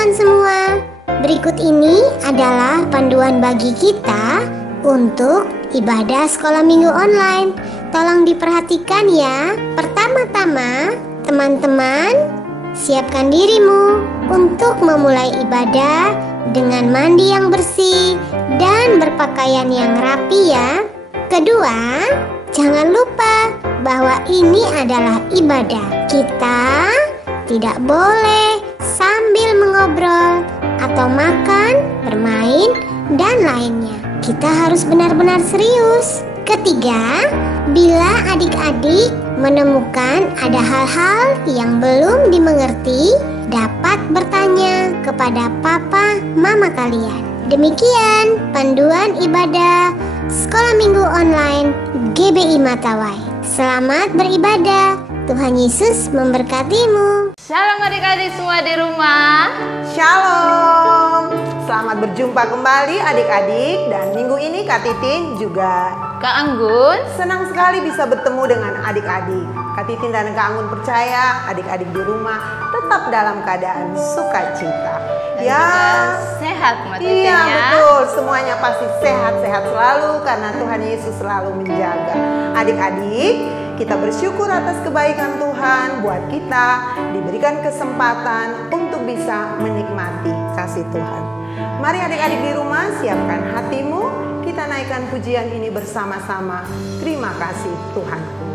teman-teman semua. Berikut ini adalah panduan bagi kita untuk ibadah sekolah minggu online. Tolong diperhatikan ya. Pertama-tama, teman-teman, siapkan dirimu untuk memulai ibadah dengan mandi yang bersih dan berpakaian yang rapi ya. Kedua, jangan lupa bahwa ini adalah ibadah. Kita tidak boleh sambil mengobrol atau makan, bermain, dan lainnya. Kita harus benar-benar serius. Ketiga, bila adik-adik menemukan ada hal-hal yang belum dimengerti, dapat bertanya kepada papa mama kalian. Demikian panduan ibadah Sekolah Minggu Online GBI Matawai. Selamat beribadah. Tuhan Yesus memberkatimu. Shalom adik-adik semua di rumah. Shalom. Selamat berjumpa kembali adik-adik. Dan minggu ini Kak Titin juga Kak Anggun senang sekali bisa bertemu dengan adik-adik. Kak Titin dan Kak Anggun percaya adik-adik di rumah tetap dalam keadaan sukacita. dan juga sehat Iya matinya. betul, semuanya pasti sehat-sehat selalu karena Tuhan Yesus selalu menjaga. Adik-adik, kita bersyukur atas kebaikan Tuhan buat kita diberikan kesempatan untuk bisa menikmati kasih Tuhan. Mari adik-adik di rumah siapkan hatimu, kita naikkan pujian ini bersama-sama. Terima kasih Tuhanku.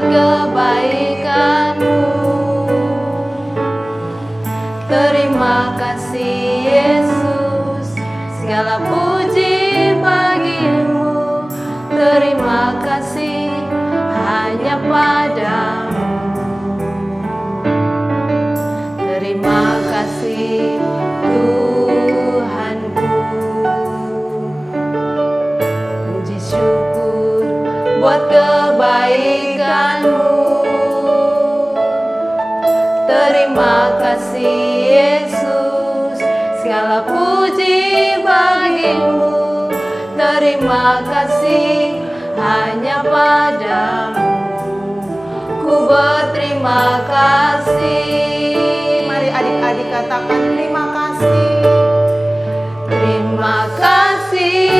Kebaikanmu, terima kasih Yesus, segala puji bagimu. Terima kasih hanya padamu. Terima kasih Tuhanku. Puji syukur buat kebaikanmu. Terima kasih Yesus, segala puji bagimu. Terima kasih hanya padamu. Ku berterima kasih. Mari adik-adik katakan terima kasih. Terima kasih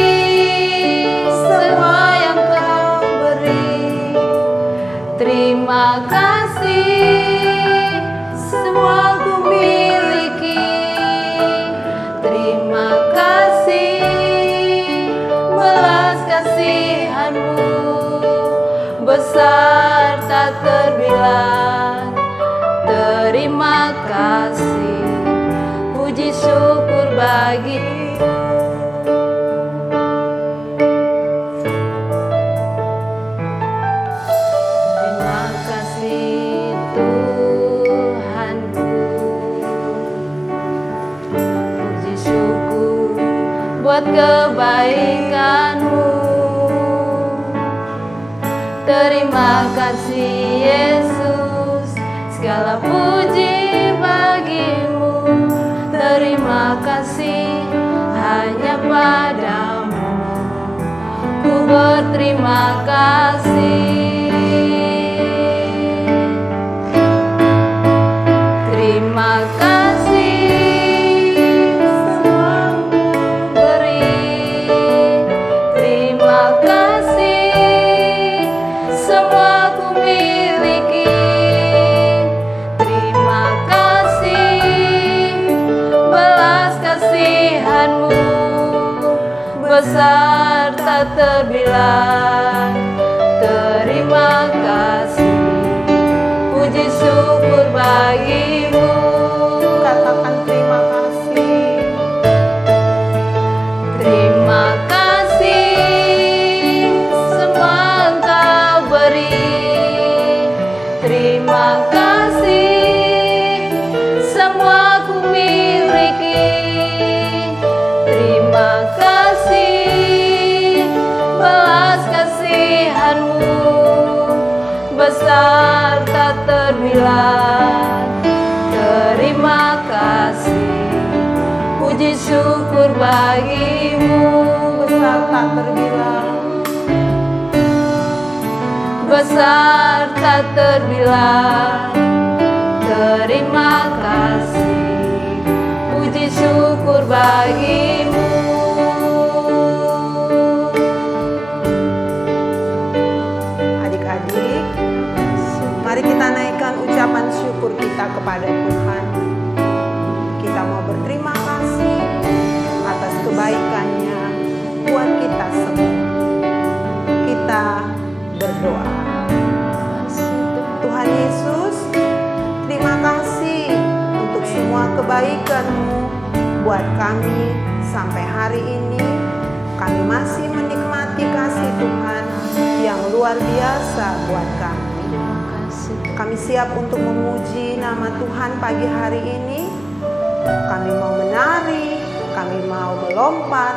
semua yang kau beri. Terima kasih semua ku miliki. Terima kasih belas kasihan-Mu besar tak terbilang. Terima kasih, puji syukur bagi kebaikanmu. Terima kasih Yesus, segala puji bagimu. Terima kasih hanya padamu. Ku berterima kasih. Terima kasih besar tak terbilang. Terima kasih, puji syukur bagimu. Katakan terima kasih. Terima kasih semua terima kasih, semua ku miliki. Terima kasih, belas kasihan-Mu besar tak terbilang. Terima kasih, puji syukur bagi-Mu besar tak terbilang. Besar tak terbilang. Terima kasih, puji syukur bagi-Mu. Adik-adik, mari kita naikkan ucapan syukur kita kepada Tuhan. Kita mau berterima kasih atas kebaikan-Nya buat kita semua. Kita berdoa. Tuhan Yesus, terima kasih untuk semua kebaikan-Mu buat kami sampai hari ini. Kami masih menikmati kasih Tuhan yang luar biasa buat kami. Kami siap untuk memuji nama Tuhan pagi hari ini. Kami mau menari, kami mau melompat,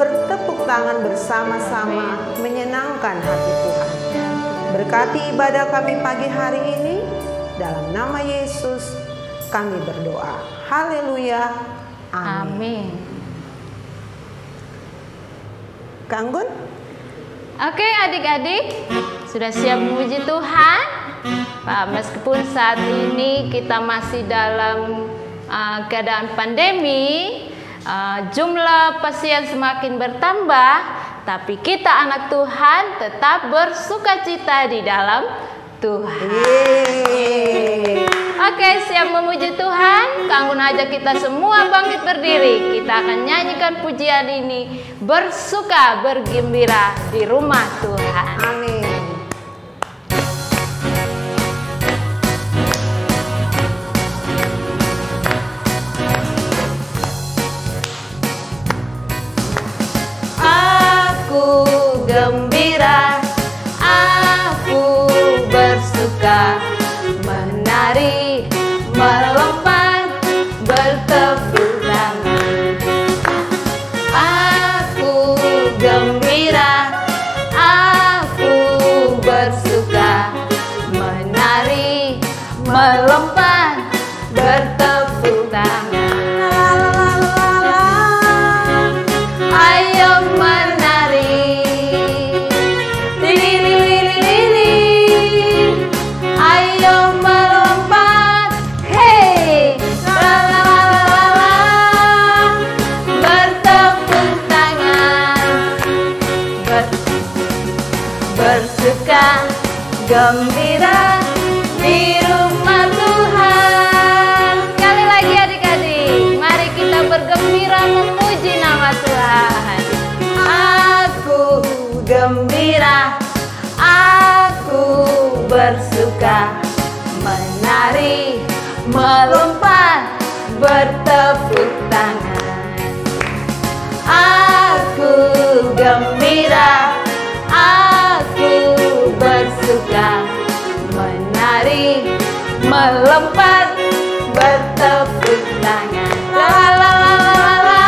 bertepuk tangan bersama-sama, menyenangkan hati Tuhan. Berkati ibadah kami pagi hari ini, dalam nama Yesus kami berdoa. Haleluya. Amin. Kang Gun? Oke adik-adik, sudah siap memuji Tuhan? Pak, meskipun saat ini kita masih dalam keadaan pandemi, jumlah pasien semakin bertambah, tapi kita anak Tuhan tetap bersukacita di dalam Tuhan. Oke, siap memuji Tuhan. Kanggun aja kita semua bangkit berdiri. Kita akan nyanyikan pujian ini, bersuka bergembira di rumah Tuhan. Amin. Aku gembira, aku bersuka, menari, melompat, bertepuk tangan. Aku gembira, aku bersuka, menari, melompat, bertepuk tangan. Ayo menari, ayo melompat, hey, bertepuk tangan, bersuka gembira di rumah Tuhan. Sekali lagi adik-adik, mari kita bergembira memuji nama Tuhan. Aku gembira, aku bersuka, menari, melompat, bertepuk tangan. Aku gembira, aku bersuka, menari, melompat, bertepuk tangan. La la la la la,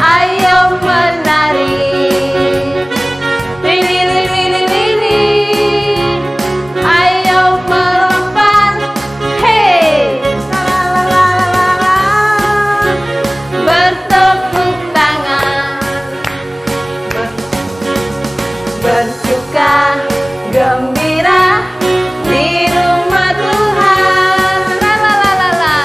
ayo menari, ayo melompat, hey, la la la la la, bertepuk tangan, bersuka gembira di rumah Tuhan. La la la la la.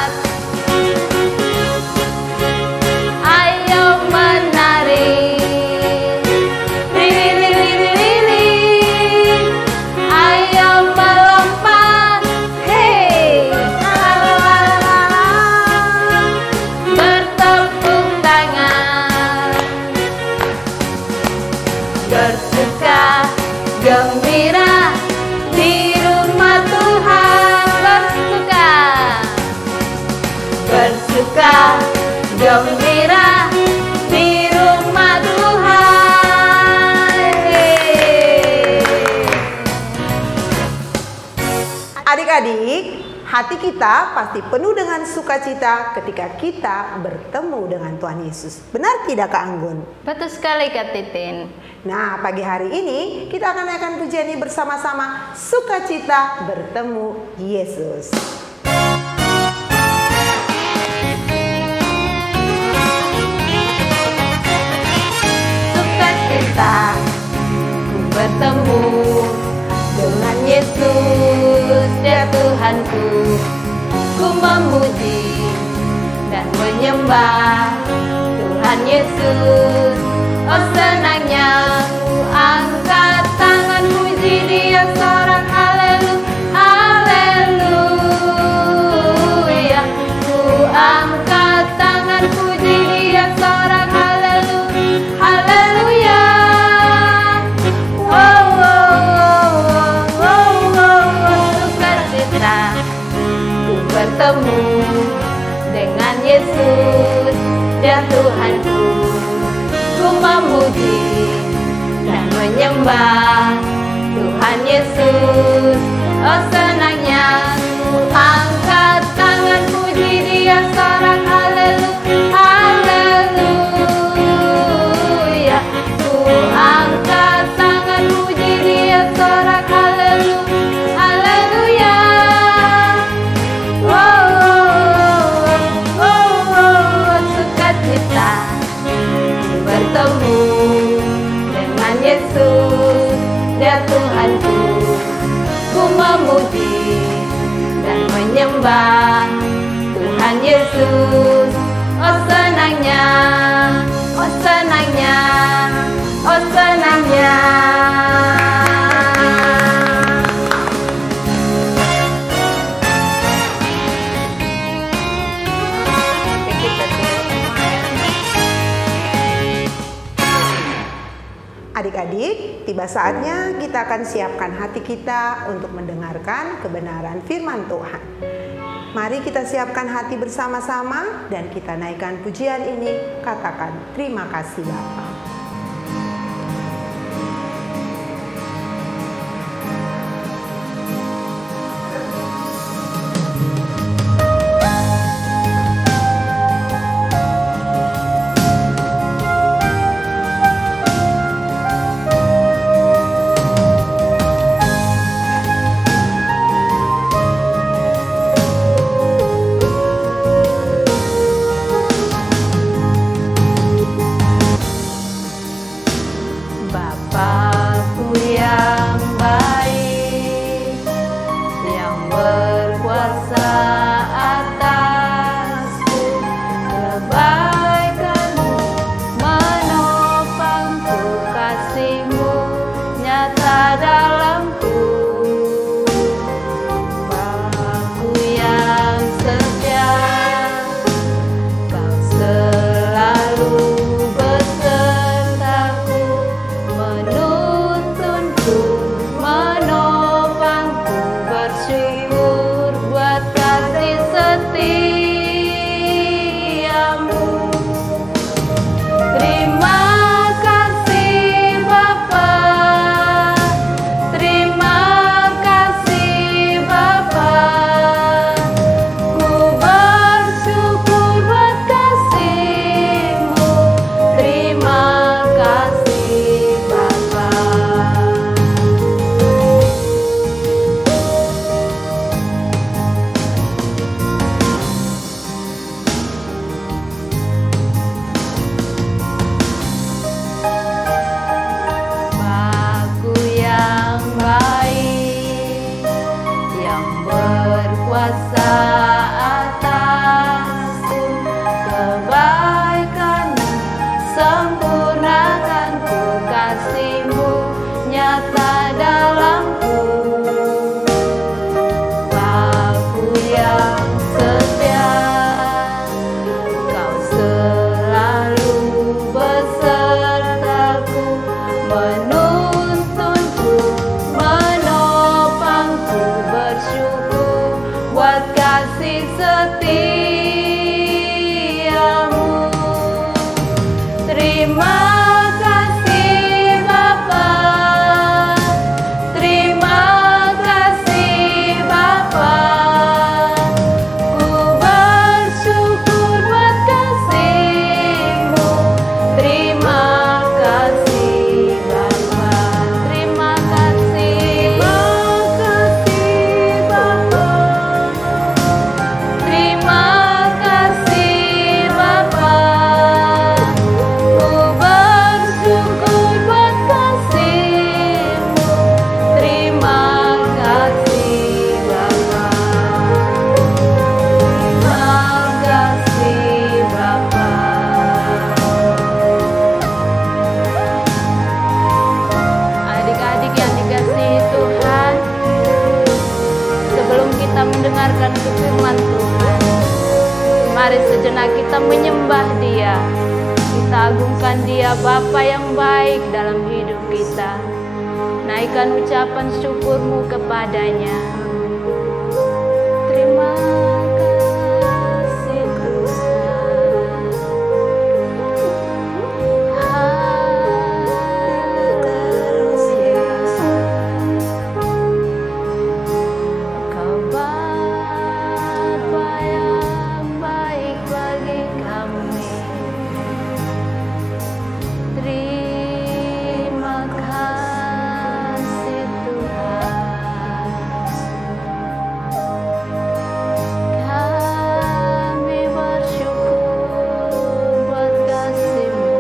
Adik-adik, hati kita pasti penuh dengan sukacita ketika kita bertemu dengan Tuhan Yesus. Benar tidak Kak Anggun? Betul sekali Kak Titin. Nah, pagi hari ini kita akan naikkan pujian ini bersama-sama, sukacita bertemu Yesus. Sukacita ku bertemu dengan Yesus, Dia Tuhanku. Ku memuji dan menyembah Tuhan Yesus. Oh senangnya ku angkat tangan puji Dia seorang. Haleluya. Ku angkat tangan puji Dia seorang. Haleluya. Sukacita ku bertemu dengan Yesus, Dia Tuhanku. Ku memuji dan menyembah Tuhan Yesus. Oh senangnya ku angkat tangan puji Dia seorang. Haleluya. Ku angkat tangan puji Dia seorang. Haleluya. Sukacita bertemu dengan Yesus, Dia Tuhanku. Ku memuji dan menyembah Tuhan Yesus. Oh senangnya, oh senangnya, oh senangnya. Adik-adik, tiba saatnya kita akan siapkan hati kita untuk mendengarkan kebenaran firman Tuhan. Mari kita siapkan hati bersama-sama dan kita naikkan pujian ini. Katakan, terima kasih Bapa. mendengarkan firman Tuhan. Mari sejenak kita menyembah Dia. Kita agungkan Dia, Bapa yang baik dalam hidup kita. Naikkan ucapan syukurmu kepadanya. Terima kasih Tuhan. Haleluya. Kau Bapa yang baik bagi kami. Terima kasih Tuhan. Kami bersyukur buat kasih-Mu.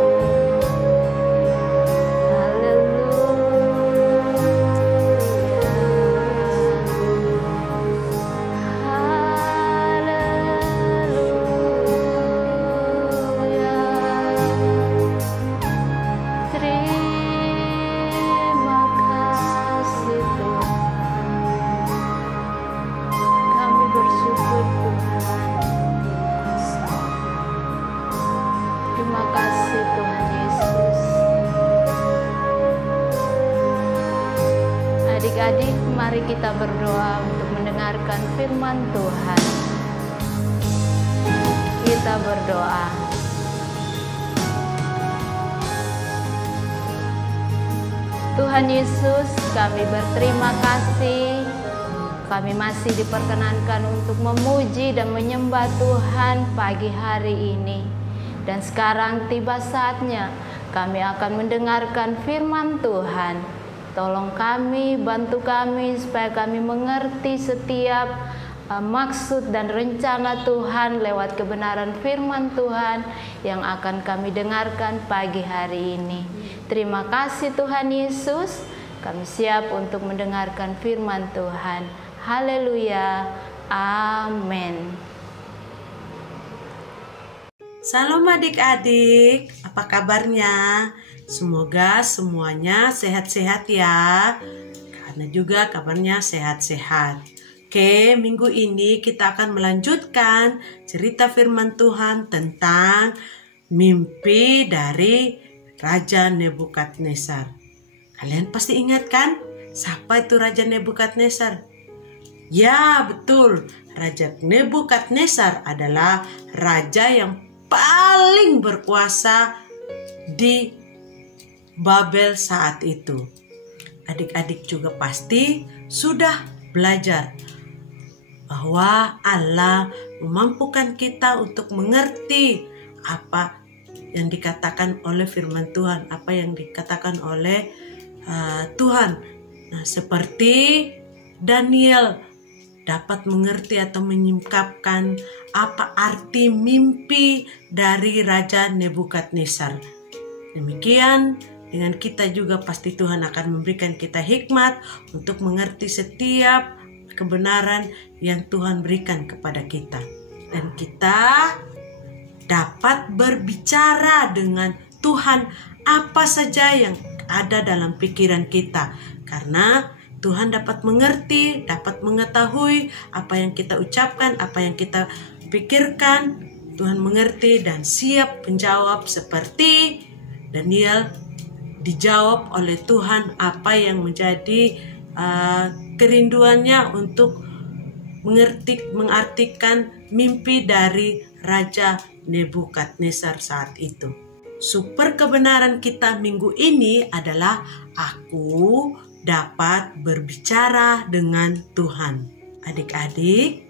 Terima kasih Tuhan. Kami bersyukur Tuhan. Terima kasih Tuhan Yesus. Adik-adik, mari kita berdoa untuk mendengarkan firman Tuhan. Kita berdoa. Tuhan Yesus, kami berterima kasih. Kami masih diperkenankan untuk memuji dan menyembah Tuhan pagi hari ini. Dan sekarang tiba saatnya kami akan mendengarkan firman Tuhan. Tolong kami, bantu kami supaya kami mengerti setiap maksud dan rencana Tuhan lewat kebenaran firman Tuhan yang akan kami dengarkan pagi hari ini. Terima kasih Tuhan Yesus. Kami siap untuk mendengarkan firman Tuhan. Haleluya. Amin. Salam adik-adik, apa kabarnya? Semoga semuanya sehat-sehat ya. Karena juga kabarnya sehat-sehat. Oke, minggu ini kita akan melanjutkan cerita firman Tuhan tentang mimpi dari Raja Nebukadnezar. Kalian pasti ingat kan? Siapa itu Raja Nebukadnezar? Ya, betul. Raja Nebukadnezar adalah raja yang paling berkuasa di Babel saat itu. Adik-adik juga pasti sudah belajar bahwa Allah memampukan kita untuk mengerti apa yang dikatakan oleh firman Tuhan, apa yang dikatakan oleh Tuhan. Nah, seperti Daniel dapat mengerti atau menyingkapkan apa arti mimpi dari Raja Nebukadnezar. Demikian dengan kita juga pasti Tuhan akan memberikan kita hikmat untuk mengerti setiap kebenaran yang Tuhan berikan kepada kita. Dan kita dapat berbicara dengan Tuhan apa saja yang ada dalam pikiran kita. Karena Tuhan dapat mengerti, dapat mengetahui apa yang kita ucapkan, apa yang kita pikirkan. Tuhan mengerti dan siap menjawab seperti Daniel dijawab oleh Tuhan apa yang menjadi kerinduannya untuk mengartikan mimpi dari Raja Nebukadnezar saat itu. Super kebenaran kita minggu ini adalah aku dapat berbicara dengan Tuhan. Adik-adik,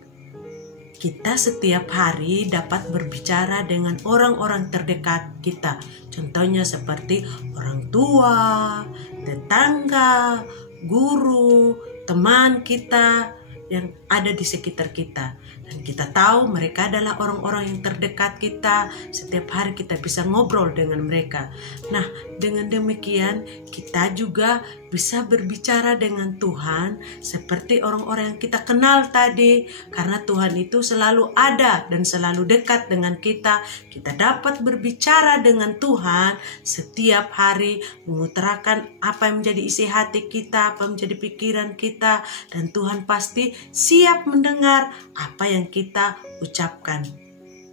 kita setiap hari dapat berbicara dengan orang-orang terdekat kita. Contohnya seperti orang tua, tetangga, guru, teman kita yang ada di sekitar kita. Dan kita tahu mereka adalah orang-orang yang terdekat kita. Setiap hari kita bisa ngobrol dengan mereka. Nah, dengan demikian kita juga bisa berbicara dengan Tuhan seperti orang-orang yang kita kenal tadi. Karena Tuhan itu selalu ada dan selalu dekat dengan kita. Kita dapat berbicara dengan Tuhan setiap hari, mengutarakan apa yang menjadi isi hati kita, apa yang menjadi pikiran kita. Dan Tuhan pasti siap siap mendengar apa yang kita ucapkan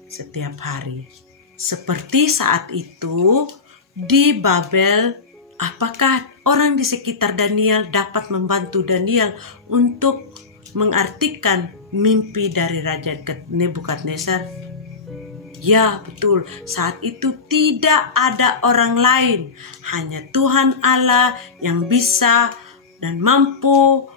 setiap hari. Seperti saat itu di Babel, apakah orang di sekitar Daniel dapat membantu Daniel untuk mengartikan mimpi dari Raja Nebukadnezar? Ya, betul. Saat itu tidak ada orang lain, hanya Tuhan Allah yang bisa dan mampu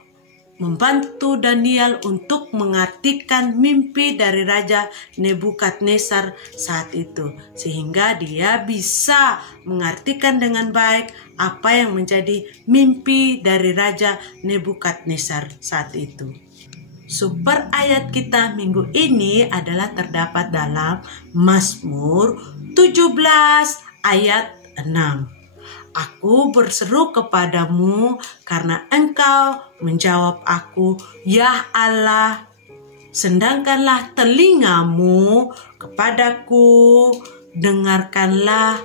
membantu Daniel untuk mengartikan mimpi dari Raja Nebukadnezar saat itu, sehingga dia bisa mengartikan dengan baik apa yang menjadi mimpi dari Raja Nebukadnezar saat itu. Super ayat kita minggu ini adalah terdapat dalam Mazmur 17 ayat 6. Aku berseru kepadamu karena engkau menjawab aku, ya Allah. Sendangkanlah telingamu kepadaku, dengarkanlah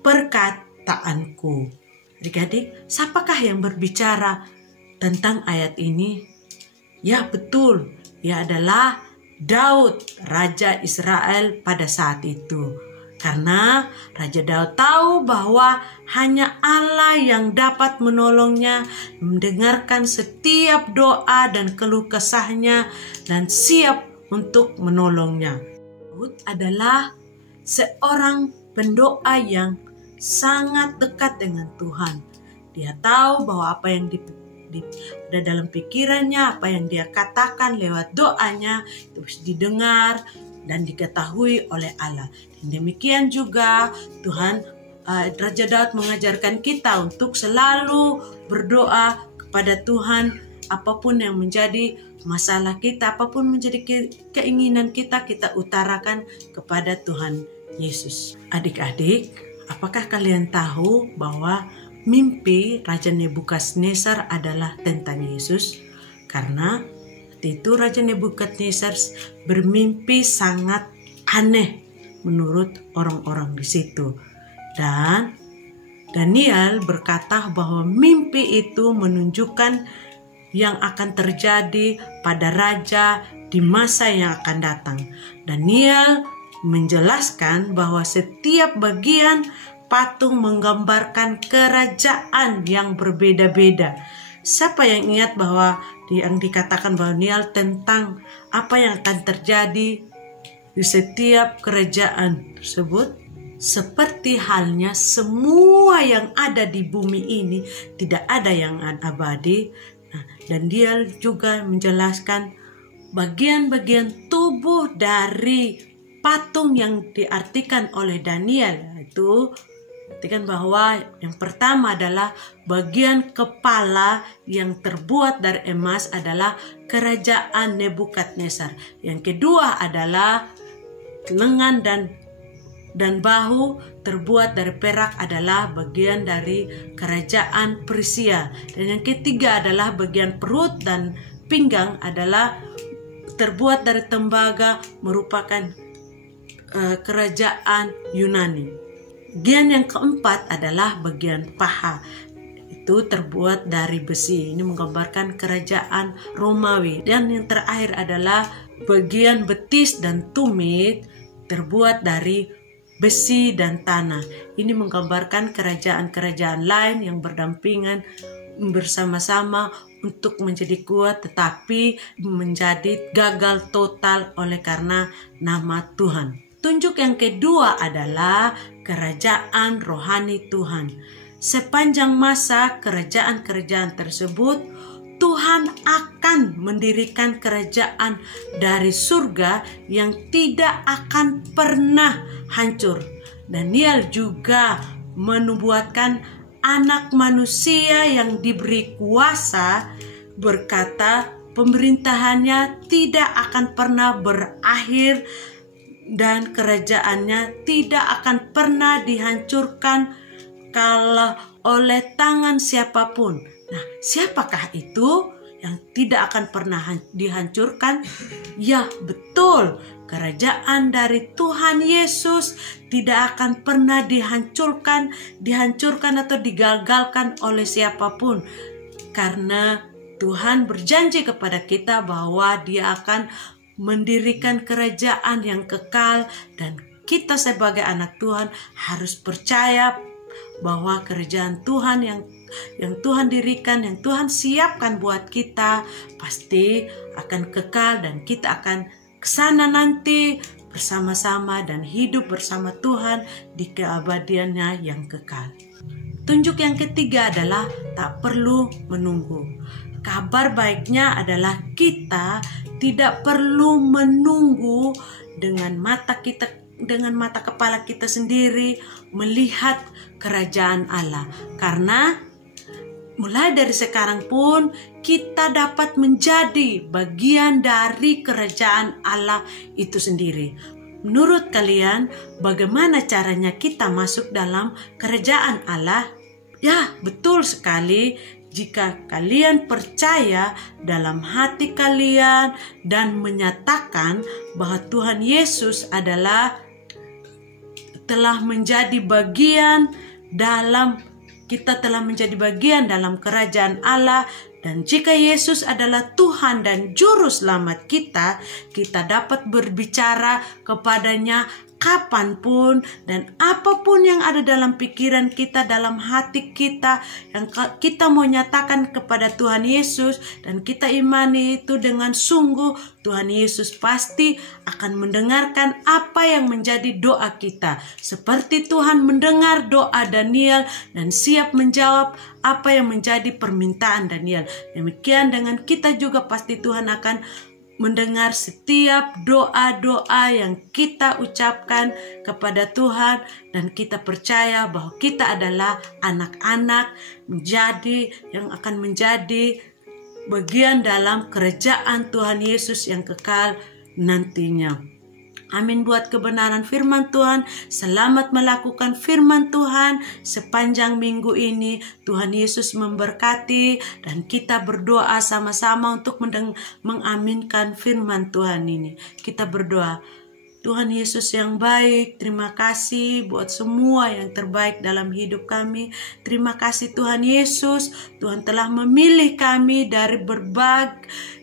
perkataanku. Adik-adik, siapakah yang berbicara tentang ayat ini? Ya, betul, ia adalah Daud, Raja Israel pada saat itu. Karena Raja Daud tahu bahwa hanya Allah yang dapat menolongnya, mendengarkan setiap doa dan keluh kesahnya, dan siap untuk menolongnya. Daud adalah seorang pendoa yang sangat dekat dengan Tuhan. Dia tahu bahwa apa yang ada dalam pikirannya, apa yang dia katakan lewat doanya itu bisa didengar dan diketahui oleh Allah. Dan demikian juga Raja Daud mengajarkan kita untuk selalu berdoa kepada Tuhan. Apapun yang menjadi masalah kita, apapun menjadi keinginan kita, kita utarakan kepada Tuhan Yesus. Adik-adik, apakah kalian tahu bahwa mimpi Raja Nebukadnezar adalah tentang Yesus? Karena itu Raja Nebukadnezar bermimpi sangat aneh menurut orang-orang di situ. Dan Daniel berkata bahwa mimpi itu menunjukkan yang akan terjadi pada raja di masa yang akan datang. Daniel menjelaskan bahwa setiap bagian patung menggambarkan kerajaan yang berbeda-beda. Siapa yang ingat bahwa yang dikatakan Daniel tentang apa yang akan terjadi di setiap kerajaan tersebut? Seperti halnya semua yang ada di bumi ini, tidak ada yang abadi. Dan dia juga menjelaskan bagian-bagian tubuh dari patung yang diartikan oleh Daniel. Itu artikan bahwa yang pertama adalah bagian kepala yang terbuat dari emas adalah kerajaan Nebukadnezar. Yang kedua adalah lengan dan bahu terbuat dari perak adalah bagian dari kerajaan Persia. Dan yang ketiga adalah bagian perut dan pinggang adalah terbuat dari tembaga, merupakan kerajaan Yunani. Bagian yang keempat adalah bagian paha. Itu terbuat dari besi. Ini menggambarkan kerajaan Romawi. Dan yang terakhir adalah bagian betis dan tumit terbuat dari besi dan tanah. Ini menggambarkan kerajaan-kerajaan lain yang berdampingan bersama-sama untuk menjadi kuat, tetapi menjadi gagal total oleh karena nama Tuhan. Tunjuk yang kedua adalah kerajaan rohani Tuhan. Sepanjang masa kerajaan-kerajaan tersebut, Tuhan akan mendirikan kerajaan dari surga yang tidak akan pernah hancur. Daniel juga menubuatkan anak manusia yang diberi kuasa, berkata pemerintahannya tidak akan pernah berakhir dan kerajaannya tidak akan pernah dihancurkan kalau oleh tangan siapapun. Nah, siapakah itu yang tidak akan pernah dihancurkan? Ya, betul. Kerajaan dari Tuhan Yesus tidak akan pernah dihancurkan atau digagalkan oleh siapapun. Karena Tuhan berjanji kepada kita bahwa Dia akan mendirikan kerajaan yang kekal, dan kita sebagai anak Tuhan harus percaya bahwa kerajaan Tuhan yang Tuhan dirikan, yang Tuhan siapkan buat kita pasti akan kekal, dan kita akan ke sana nanti bersama-sama dan hidup bersama Tuhan di keabadiannya yang kekal. Tunjuk yang ketiga adalah tak perlu menunggu. Kabar baiknya adalah kita tidak perlu menunggu dengan mata kepala kita sendiri melihat kerajaan Allah. Karena mulai dari sekarang pun kita dapat menjadi bagian dari kerajaan Allah itu sendiri. Menurut kalian, bagaimana caranya kita masuk dalam kerajaan Allah? Ya, betul sekali. Jika kalian percaya dalam hati kalian dan menyatakan bahwa Tuhan Yesus telah menjadi bagian dalam kerajaan Allah, dan jika Yesus adalah Tuhan dan Juru Selamat kita dapat berbicara kepadanya kapanpun dan apapun yang ada dalam pikiran kita, dalam hati kita, yang kita mau nyatakan kepada Tuhan Yesus dan kita imani itu dengan sungguh, Tuhan Yesus pasti akan mendengarkan apa yang menjadi doa kita, seperti Tuhan mendengar doa Daniel dan siap menjawab apa yang menjadi permintaan Daniel. Demikian dengan kita juga pasti Tuhan akan mendengar setiap doa-doa yang kita ucapkan kepada Tuhan, dan kita percaya bahwa kita adalah anak-anak yang akan menjadi bagian dalam kerajaan Tuhan Yesus yang kekal nantinya. Amin buat kebenaran firman Tuhan. Selamat melakukan firman Tuhan sepanjang minggu ini. Tuhan Yesus memberkati, dan kita berdoa sama-sama untuk mengaminkan firman Tuhan ini. Kita berdoa. Tuhan Yesus yang baik, terima kasih buat semua yang terbaik dalam hidup kami. Terima kasih Tuhan Yesus, Tuhan telah memilih kami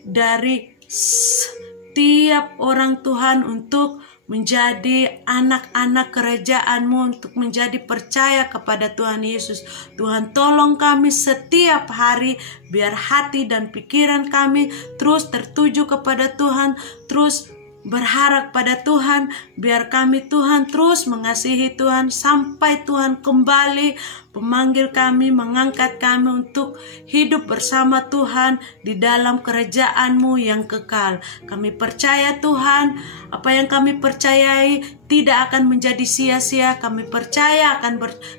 dari setiap orang Tuhan untuk menjadi anak-anak kerajaan-Mu, untuk menjadi percaya kepada Tuhan Yesus. Tuhan tolong kami setiap hari, biar hati dan pikiran kami terus tertuju kepada Tuhan, terus berharap pada Tuhan, biar kami Tuhan terus mengasihi Tuhan sampai Tuhan kembali memanggil kami, mengangkat kami untuk hidup bersama Tuhan di dalam kerajaan-Mu yang kekal. Kami percaya Tuhan, apa yang kami percayai tidak akan menjadi sia-sia. Kami percaya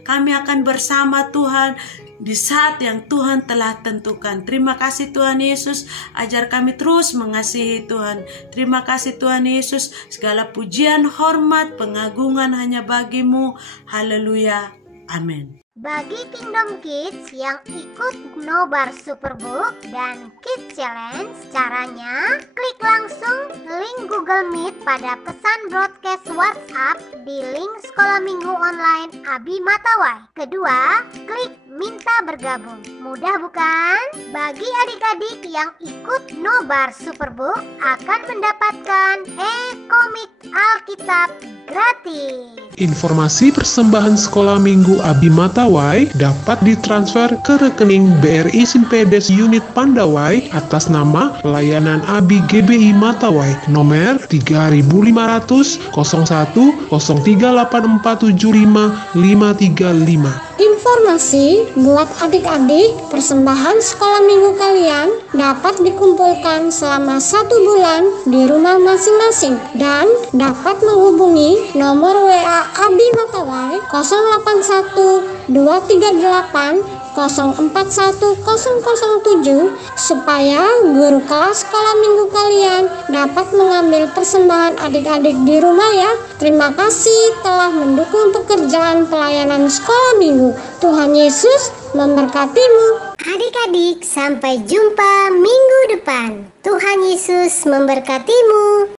kami akan bersama Tuhan di saat yang Tuhan telah tentukan. Terima kasih Tuhan Yesus, ajar kami terus mengasihi Tuhan. Terima kasih Tuhan Yesus, segala pujian, hormat, pengagungan hanya bagi-Mu. Haleluya, amin. Bagi Kingdom Kids yang ikut nobar Superbook dan Kids Challenge, caranya klik langsung link Google Meet pada pesan broadcast WhatsApp di link Sekolah Minggu Online Abi Matawai. Kedua, klik minta bergabung. Mudah bukan? Bagi adik-adik yang ikut nobar Superbook akan mendapatkan e-komik Alkitab gratis. Informasi persembahan Sekolah Minggu Abi Matawai dapat ditransfer ke rekening BRI Simpedes Unit Pandawai atas nama Pelayanan Abi GBI Matawai nomor 3500 01 038475 535. Informasi buat adik-adik, persembahan sekolah minggu kalian dapat dikumpulkan selama 1 bulan di rumah masing-masing dan dapat menghubungi nomor WA Abi Matawai 081 238 041007 supaya guru kelas sekolah minggu kalian dapat mengambil persembahan adik-adik di rumah ya. Terima kasih telah mendukung pekerjaan pelayanan sekolah minggu. Tuhan Yesus memberkatimu. Adik-adik, sampai jumpa minggu depan. Tuhan Yesus memberkatimu.